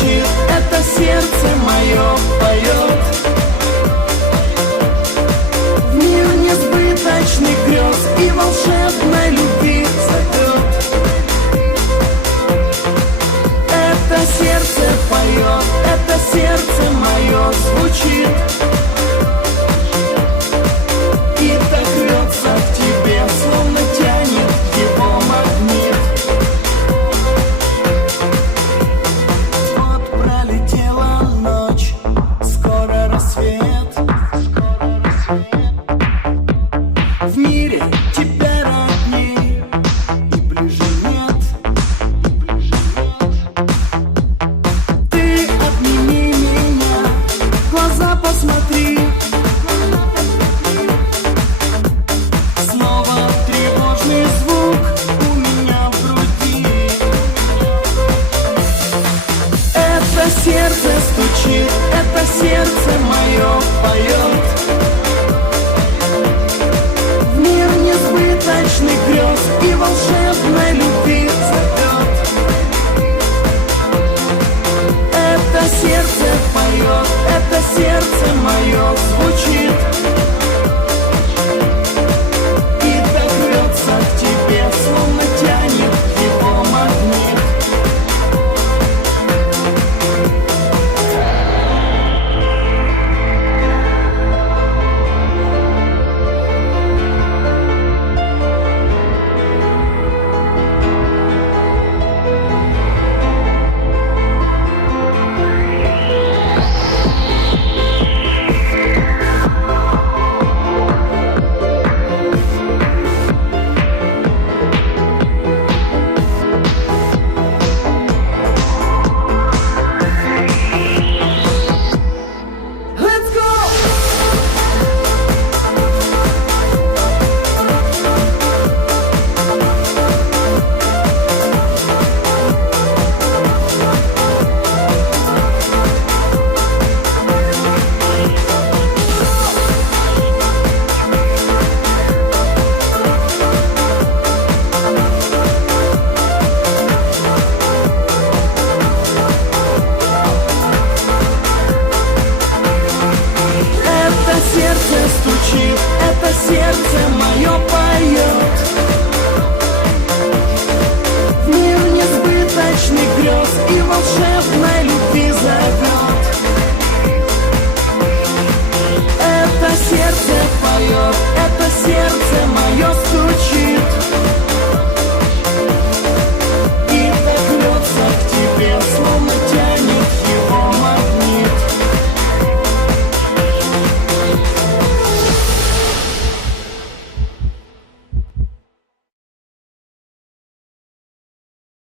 звучит, это сердце мое поет. В мир несбыточных грез и волшебной любви зовет. Это сердце поет, это сердце мое звучит. И так рвется к тебе, словно тянет его магнит. Вот пролетела ночь, скоро рассвет. В мире тебя родней и ближе нет. Ты обними меня, в глаза посмотри. Снова тревожный звук у меня в груди. Это сердце стучит, это сердце мое поет. В мир несбыточных грез и волшебных